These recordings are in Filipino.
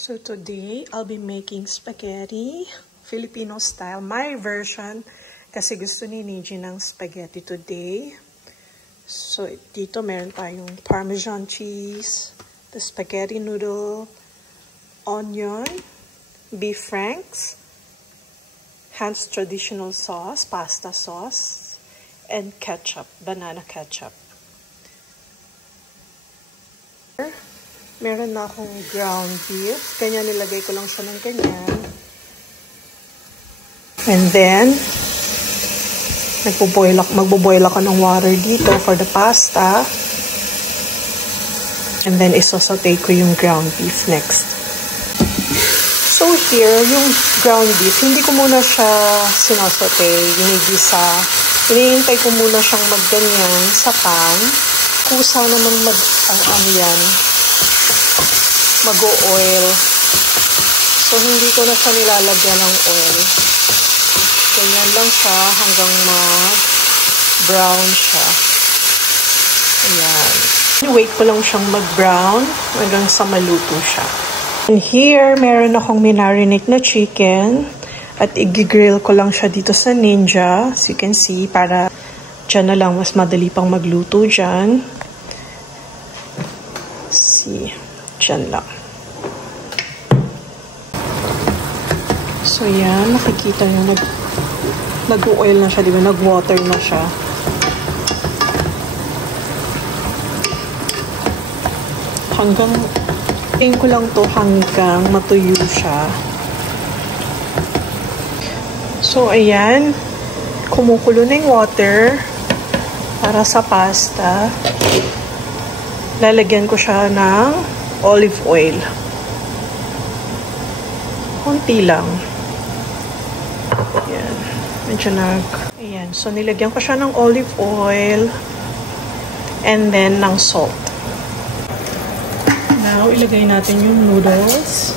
So today, I'll be making spaghetti, Filipino style, my version, kasi gusto ni Niji ng spaghetti today. So dito meron tayong Parmesan cheese, the spaghetti noodle, onion, beef franks, Hans traditional sauce, pasta sauce, and ketchup, banana ketchup. Meron na akong ground beef. Ganyan, nilagay ko lang siya ng ganyan. And then, magbo-boil ako ng water dito for the pasta. And then, isosaute ko yung ground beef next. So here, yung ground beef, hindi ko muna siya sinasaute, ginigisa. Hinihintay ko muna siyang magganyan sa pan. Kusa naman mag-o-oil. So, hindi ko na siya nilalagyan ng oil. Ganyan lang siya hanggang mag-brown siya. Ayan. Wait ko lang siyang mag-brown hanggang sa maluto siya. And here, meron akong minarinate na chicken. At i-grill ko lang siya dito sa Ninja. As you can see, para dyan na lang mas madali pang magluto dyan. See. Diyan lang. So, yan. Nakikita nyo, nag-oil na siya, di ba? Nag-water na siya. Tingin ko lang to hanggang matuyo siya. So, ayan. Kumukulo na yung water para sa pasta. Lalagyan ko siya ng olive oil. Konti lang. Ayan. Medyo ayan. So, nilagyan ko siya ng olive oil and then ng salt. Now, ilagay natin yung noodles.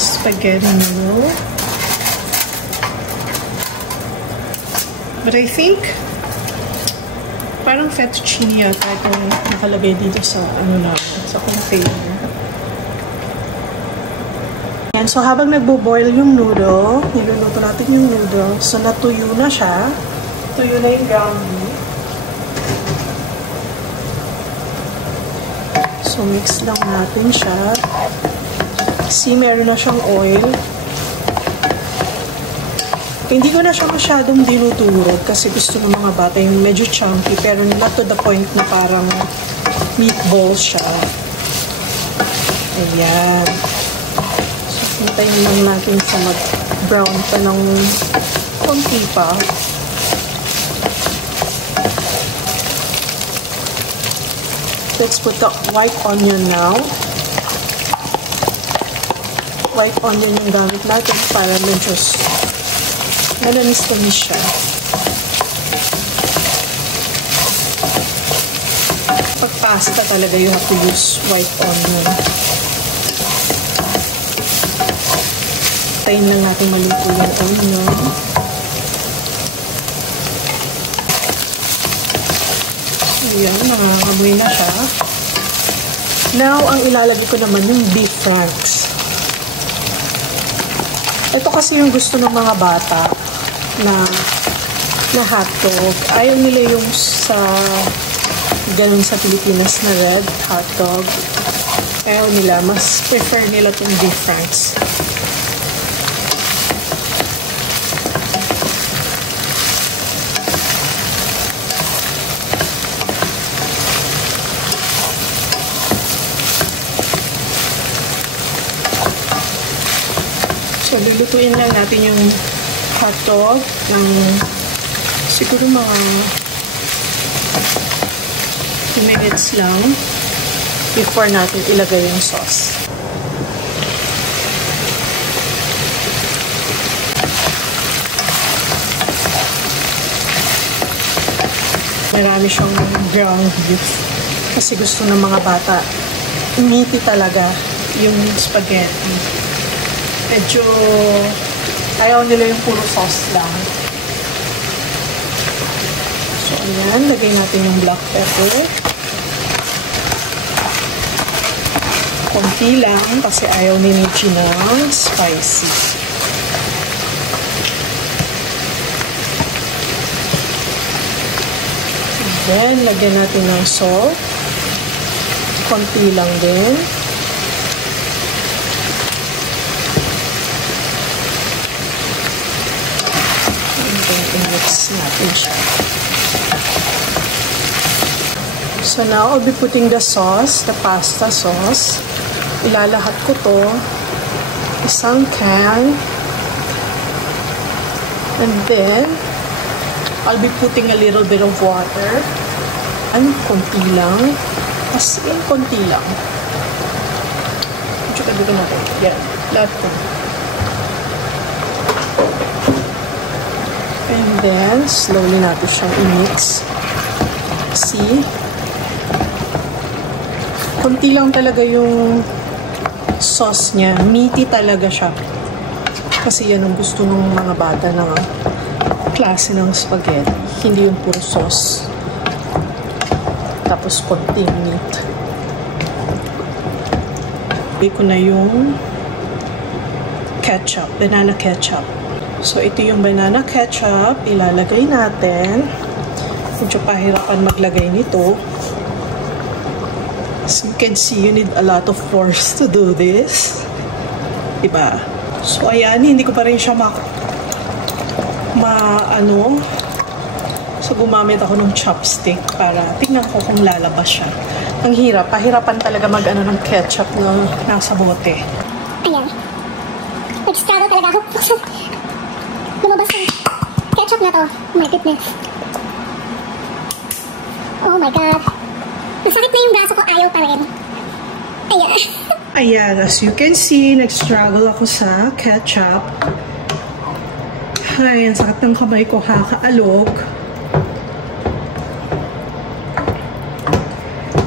Spaghetti noodle. But I think parang fettuccine yata itong nakalagay dito sa sa container. Ayan, so habang nagbo-boil yung noodle, niluluto natin yung noodle. So natuyo na siya. Tuyo na yung ground beef. So mix lang natin siya. See, meron na siyang oil. Hindi ko na siya masyadong dinuturog kasi gusto ng mga bata yung medyo chunky pero not to the point na parang meatball siya. Ayan. So, hintayin lang natin sa mag-brown pa ng konti pa. Let's put the white onion now. White onion yung gamit natin para medyo mananis-tamis siya. Pag pasta talaga, you have to use white onion. Tayin lang natin maluto yung onion. So, yan. Nangangamoy na siya. Now, ang ilalagay ko naman yung beef franks. Ito kasi yung gusto ng mga bata na hotdog. Ayaw nila yung ganun sa Pilipinas na red hotdog. Ayaw nila. Mas prefer nila itong beef franks. So, lulutuin lang natin yung hotdog ng siguro mga 2 minutes lang before natin ilagay yung sauce. Marami siyang ground beef kasi gusto ng mga bata meaty talaga yung spaghetti. Medyo ayaw nila yung puro sauce lang. So, ayan. Lagay natin yung black pepper. Konti lang kasi ayaw ni Michi ng spicy. Then, lagyan natin ng salt. Konti lang din. And then, i-mix natin siya. So now, I'll be putting the sauce, the pasta sauce. Ilalahat ko to. Isang can. And then, I'll be putting a little bit of water. Konti lang. As in, konti lang. Medyo ka dito na po. Yan. Lahat ko. And then, slowly natin siyang i-mix. See? Konti lang talaga yung sauce niya. Meaty talaga siya. Kasi yan ang gusto ng mga bata na klase ng spaghetti. Hindi yung puro sauce. Tapos konting meat. Ibig ko na yung ketchup. Banana ketchup. So, ito yung banana ketchup. Ilalagay natin. Medyo pahirapan maglagay nito. As you can see, you need a lot of force to do this. Diba? So, ayan. Hindi ko pa rin siya So, gumamit ako ng chopstick para tingnan ko kung lalabas siya. Ang hirap. Pahirapan talaga ng ketchup na nasa bote. Ayan. Nag-struggle talaga ako. Lumabas yung ketchup na to. Oh my goodness. Oh my God. Nasakit na yung braso ko. Ayaw pa rin. Ayan. Ayan. As you can see, nag-struggle ako sa ketchup. Ay, ang sakit ng kamay ko, kakaalog.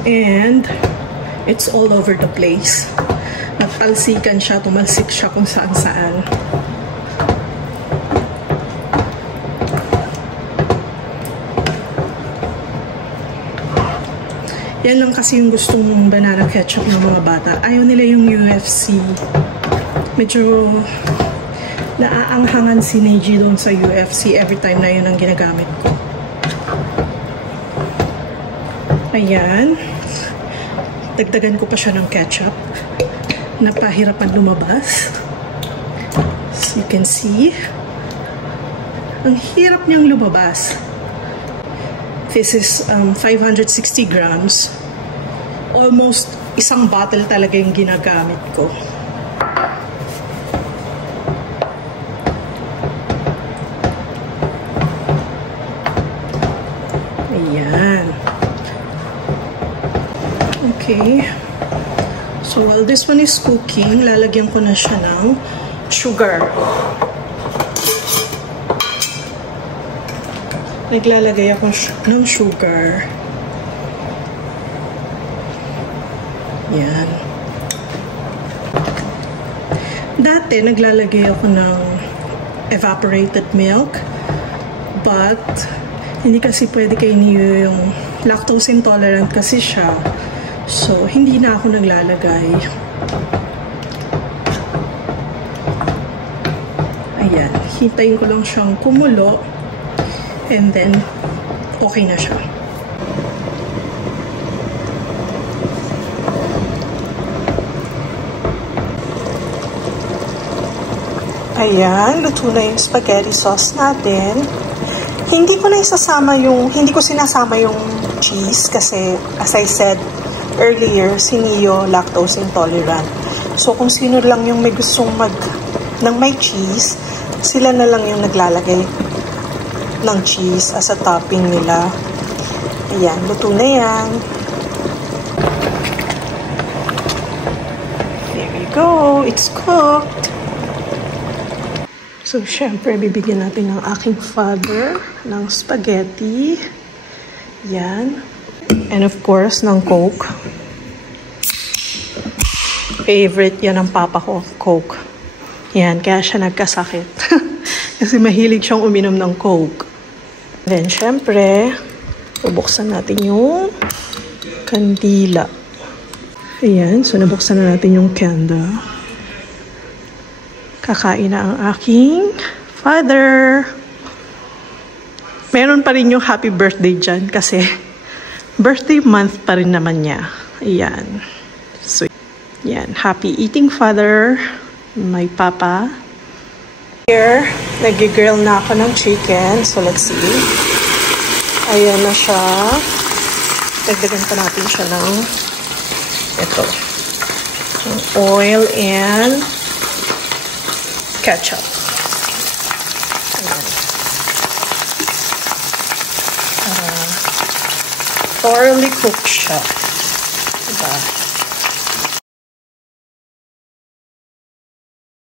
And it's all over the place. Nagtalsikan siya, tumalsik siya kung saan-saan. Yan lang kasi yung gustong banana ketchup ng mga bata. Ayaw nila yung UFC. Medyo naaanghangan si Neji doon sa UFC every time na yun ang ginagamit ko. Ayan. Dagdagan ko pa siya ng ketchup. Napahirapan lumabas. So you can see. Ang hirap niyang lumabas. This is 560 grams. Almost isang bottle talaga yung ginagamit ko. Ayan. Okay. So while this one is cooking, lalagyan ko na siya ng sugar. Naglalagay ako ng sugar. Yan. Dati, naglalagay ako ng evaporated milk. But, hindi kasi pwede kainin yung lactose intolerant kasi siya. So, hindi na ako naglalagay. Ayan. Hintayin ko lang siyang kumulo. And then, okay na siya. Ayan, luto na yung spaghetti sauce natin. Hindi ko sinasama yung cheese kasi, as I said earlier, si Neo lactose intolerant. So, kung sino lang yung may gustong ng may cheese, sila na lang yung naglalagay ng cheese as a topping nila. Ayan, luto na yan. There we go. It's cooked. So, syempre, bibigyan natin ng aking father ng spaghetti. Yan. And of course, ng Coke. Favorite yan ng papa ko, Coke. Yan, kaya siya nagkasakit. Kasi mahilig siyang uminom ng Coke. Then, syempre, bubuksan natin yung kandila. Ayan, so nabuksan na natin yung candle. Kakain na ang aking father. Meron pa rin yung happy birthday dyan kasi birthday month pa rin naman niya. Ayan. So, yan. Happy eating, father. My papa. Here, nag-grill na ako ng chicken. So, let's see. Ayan na siya. Dagdagan pa natin siya ng ito. Oil and ketchup. Ayan. Thoroughly cooked siya. Diba?